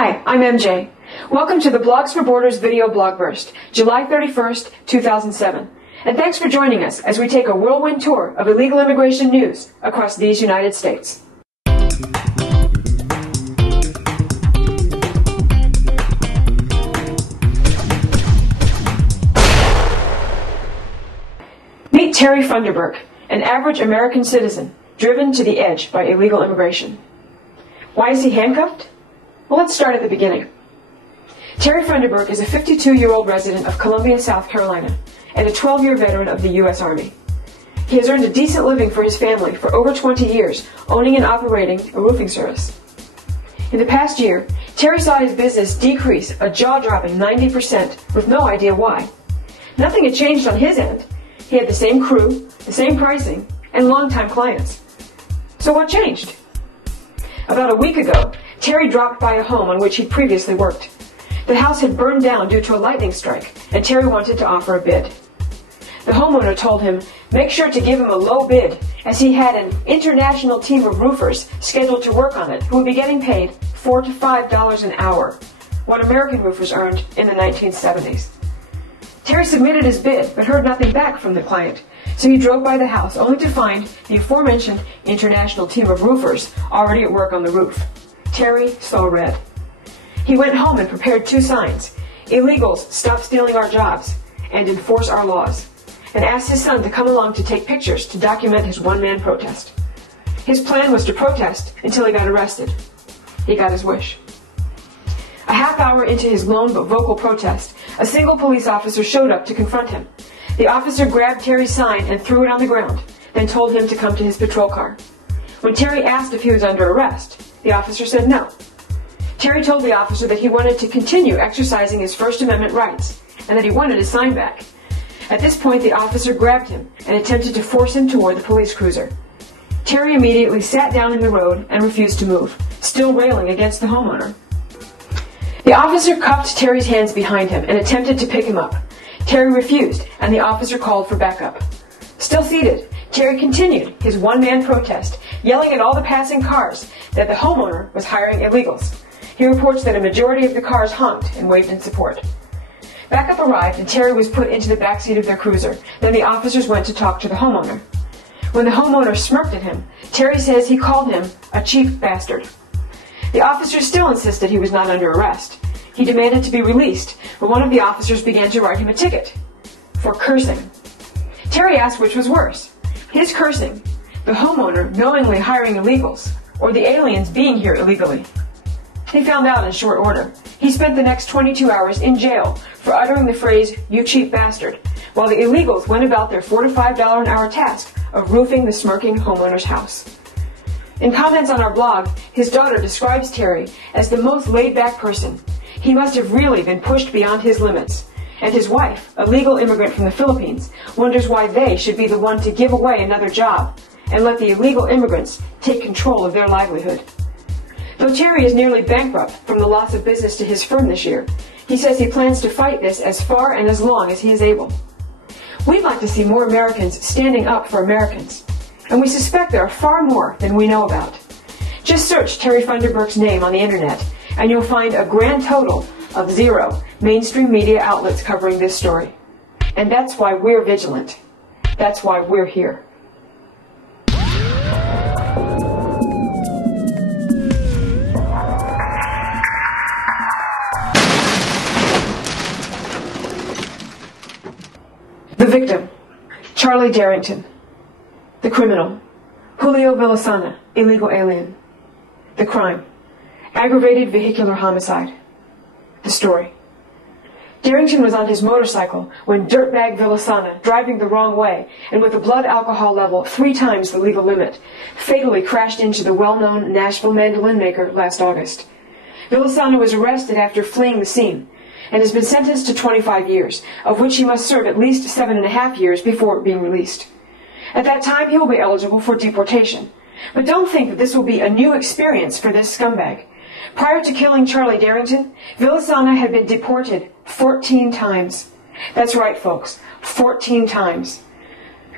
Hi, I'm MJ. Welcome to the Blogs4Borders video Blogburst, July 31st, 2007. And thanks for joining us as we take a whirlwind tour of illegal immigration news across these United States. Meet Terry Funderburk, an average American citizen driven to the edge by illegal immigration. Why is he handcuffed? Well, let's start at the beginning. Terry Funderburk is a 52-year-old resident of Columbia, South Carolina, and a 12-year veteran of the U.S. Army. He has earned a decent living for his family for over 20 years, owning and operating a roofing service. In the past year, Terry saw his business decrease a jaw-dropping 90% with no idea why. Nothing had changed on his end. He had the same crew, the same pricing, and long-time clients. So what changed? About a week ago, Terry dropped by a home on which he'd previously worked. The house had burned down due to a lightning strike, and Terry wanted to offer a bid. The homeowner told him, make sure to give him a low bid, as he had an international team of roofers scheduled to work on it who would be getting paid $4 to $5 an hour, what American roofers earned in the 1970s. Terry submitted his bid, but heard nothing back from the client, so he drove by the house only to find the aforementioned international team of roofers already at work on the roof. Terry saw red. He went home and prepared two signs: illegals, stop stealing our jobs, and enforce our laws, and asked his son to come along to take pictures to document his one-man protest. His plan was to protest until he got arrested. He got his wish. A half hour into his lone but vocal protest, a single police officer showed up to confront him. The officer grabbed Terry's sign and threw it on the ground, then told him to come to his patrol car. When Terry asked if he was under arrest, the officer said no. Terry told the officer that he wanted to continue exercising his First Amendment rights, and that he wanted his sign back. At this point, the officer grabbed him and attempted to force him toward the police cruiser. Terry immediately sat down in the road and refused to move, still railing against the homeowner. The officer cuffed Terry's hands behind him and attempted to pick him up. Terry refused, and the officer called for backup. Still seated, Terry continued his one-man protest, yelling at all the passing cars that the homeowner was hiring illegals. He reports that a majority of the cars honked and waved in support. Backup arrived, and Terry was put into the backseat of their cruiser. Then the officers went to talk to the homeowner. When the homeowner smirked at him, Terry says he called him a cheap bastard. The officer still insisted he was not under arrest. He demanded to be released, but one of the officers began to write him a ticket for cursing. Terry asked which was worse, his cursing, the homeowner knowingly hiring illegals, or the aliens being here illegally. He found out in short order. He spent the next 22 hours in jail for uttering the phrase, "you cheap bastard," while the illegals went about their $4 to $5 an hour task of roofing the smirking homeowner's house. In comments on our blog, his daughter describes Terry as the most laid-back person. He must have really been pushed beyond his limits. And his wife, a legal immigrant from the Philippines, wonders why they should be the one to give away another job and let the illegal immigrants take control of their livelihood. Though Terry is nearly bankrupt from the loss of business to his firm this year, he says he plans to fight this as far and as long as he is able. We'd like to see more Americans standing up for Americans, and we suspect there are far more than we know about. Just search Terry Funderburk's name on the internet, and you'll find a grand total of 0 mainstream media outlets covering this story. And that's why we're vigilant. That's why we're here. The victim, Charlie Darrington. The criminal, Julio Villasana, illegal alien. The crime, aggravated vehicular homicide. The story. Darrington was on his motorcycle when dirtbag Villasana, driving the wrong way and with a blood alcohol level 3 times the legal limit, fatally crashed into the well-known Nashville mandolin maker last August. Villasana was arrested after fleeing the scene and has been sentenced to 25 years, of which he must serve at least 7.5 years before being released. At that time, he will be eligible for deportation. But don't think that this will be a new experience for this scumbag. Prior to killing Charlie Darrington, Villasana had been deported 14 times. That's right, folks, 14 times.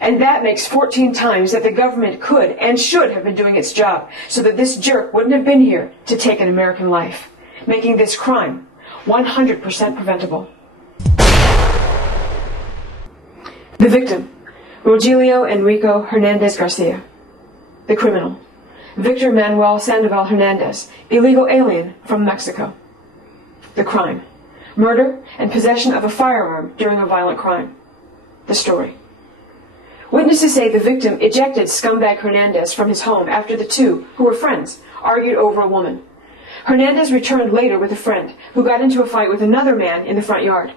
And that makes 14 times that the government could and should have been doing its job, so that this jerk wouldn't have been here to take an American life. making this crime 100% preventable. The victim, Rogelio Enrico Hernandez Garcia. The criminal, Victor Manuel Sandoval Hernandez, illegal alien from Mexico. The crime, murder and possession of a firearm during a violent crime. The story. Witnesses say the victim ejected scumbag Hernandez from his home after the two, who were friends, argued over a woman. Hernandez returned later with a friend, who got into a fight with another man in the front yard.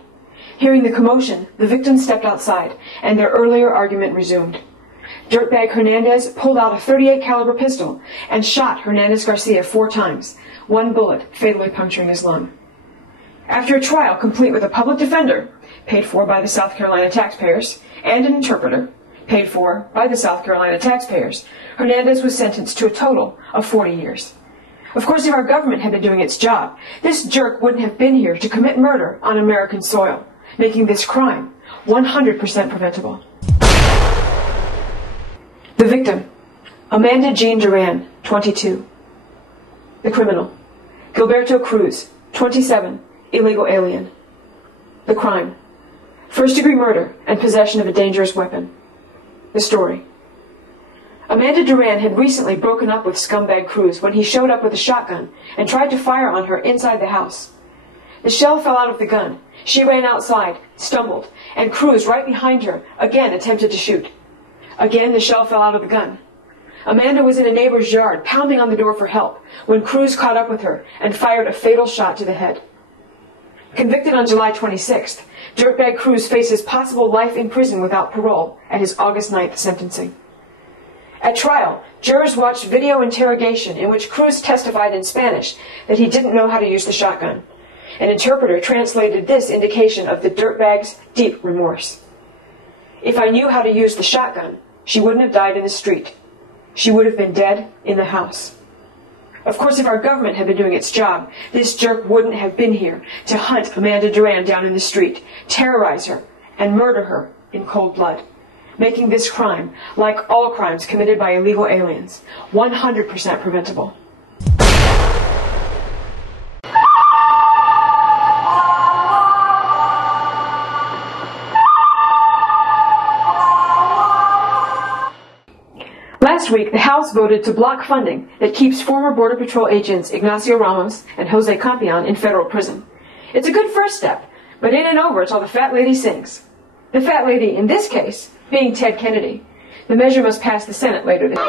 Hearing the commotion, the victim stepped outside, and their earlier argument resumed. Dirtbag Hernandez pulled out a .38 caliber pistol and shot Hernandez Garcia 4 times, one bullet fatally puncturing his lung. After a trial complete with a public defender, paid for by the South Carolina taxpayers, and an interpreter, paid for by the South Carolina taxpayers, Hernandez was sentenced to a total of 40 years. Of course, if our government had been doing its job, this jerk wouldn't have been here to commit murder on American soil, making this crime 100% preventable. The victim, Amanda Jean Duran, 22. The criminal, Gilberto Cruz, 27, illegal alien. The crime, first-degree murder and possession of a dangerous weapon. The story. Amanda Duran had recently broken up with scumbag Cruz when he showed up with a shotgun and tried to fire on her inside the house. The shell fell out of the gun. She ran outside, stumbled, and Cruz, right behind her, again attempted to shoot. Again, the shell fell out of the gun. Amanda was in a neighbor's yard, pounding on the door for help, when Cruz caught up with her and fired a fatal shot to the head. Convicted on July 26th, Dirtbag Cruz faces possible life in prison without parole at his August 9th sentencing. At trial, jurors watched video interrogation in which Cruz testified in Spanish that he didn't know how to use the shotgun. An interpreter translated this indication of the dirtbag's deep remorse. If I knew how to use the shotgun, she wouldn't have died in the street. She would have been dead in the house. Of course, if our government had been doing its job, this jerk wouldn't have been here to hunt Amanda Duran down in the street, terrorize her, and murder her in cold blood, making this crime, like all crimes committed by illegal aliens, 100% preventable. Last week, the House voted to block funding that keeps former Border Patrol agents Ignacio Ramos and Jose Campion in federal prison. It's a good first step, but in and over it's all the fat lady sings. The fat lady, in this case, being Ted Kennedy. The measure must pass the Senate later this year.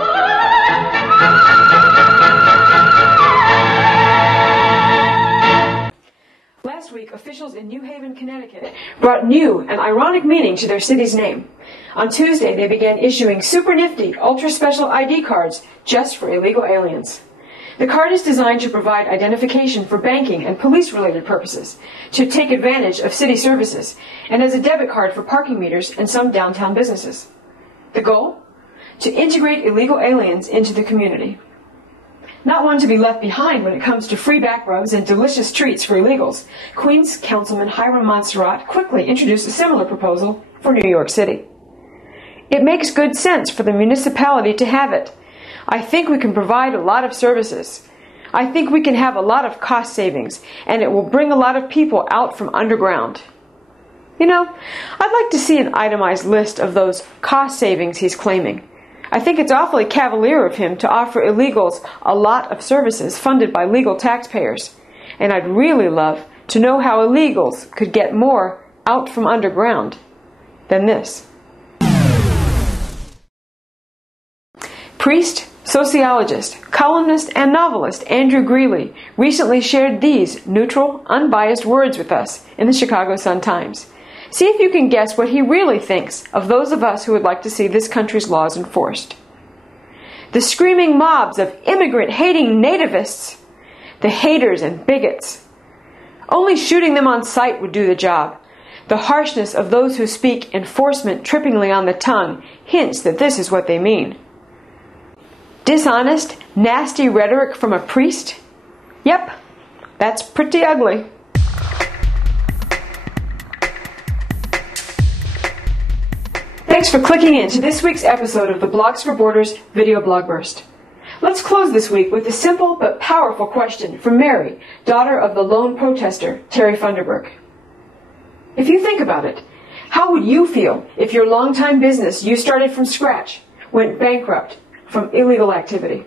Last week, officials in New Haven, Connecticut brought new and ironic meaning to their city's name. On Tuesday, they began issuing super nifty, ultra-special ID cards just for illegal aliens. The card is designed to provide identification for banking and police-related purposes, to take advantage of city services, and as a debit card for parking meters and some downtown businesses. The goal? To integrate illegal aliens into the community. Not one to be left behind when it comes to free back rubs and delicious treats for illegals, Queens Councilman Hiram Montserrat quickly introduced a similar proposal for New York City. It makes good sense for the municipality to have it. I think we can provide a lot of services. I think we can have a lot of cost savings, and it will bring a lot of people out from underground. You know, I'd like to see an itemized list of those cost savings he's claiming. I think it's awfully cavalier of him to offer illegals a lot of services funded by legal taxpayers. And I'd really love to know how illegals could get more out from underground than this. Priest, sociologist, columnist, and novelist Andrew Greeley recently shared these neutral, unbiased words with us in the Chicago Sun-Times. See if you can guess what he really thinks of those of us who would like to see this country's laws enforced. The screaming mobs of immigrant-hating nativists, the haters and bigots. Only shooting them on sight would do the job. The harshness of those who speak enforcement trippingly on the tongue hints that this is what they mean. Dishonest, nasty rhetoric from a priest? Yep, that's pretty ugly. Thanks for clicking in to this week's episode of the Blogs4Borders video blog burst. Let's close this week with a simple but powerful question from Mary, daughter of the lone protester, Terry Funderburk. If you think about it, how would you feel if your longtime business you started from scratch went bankrupt from illegal activity?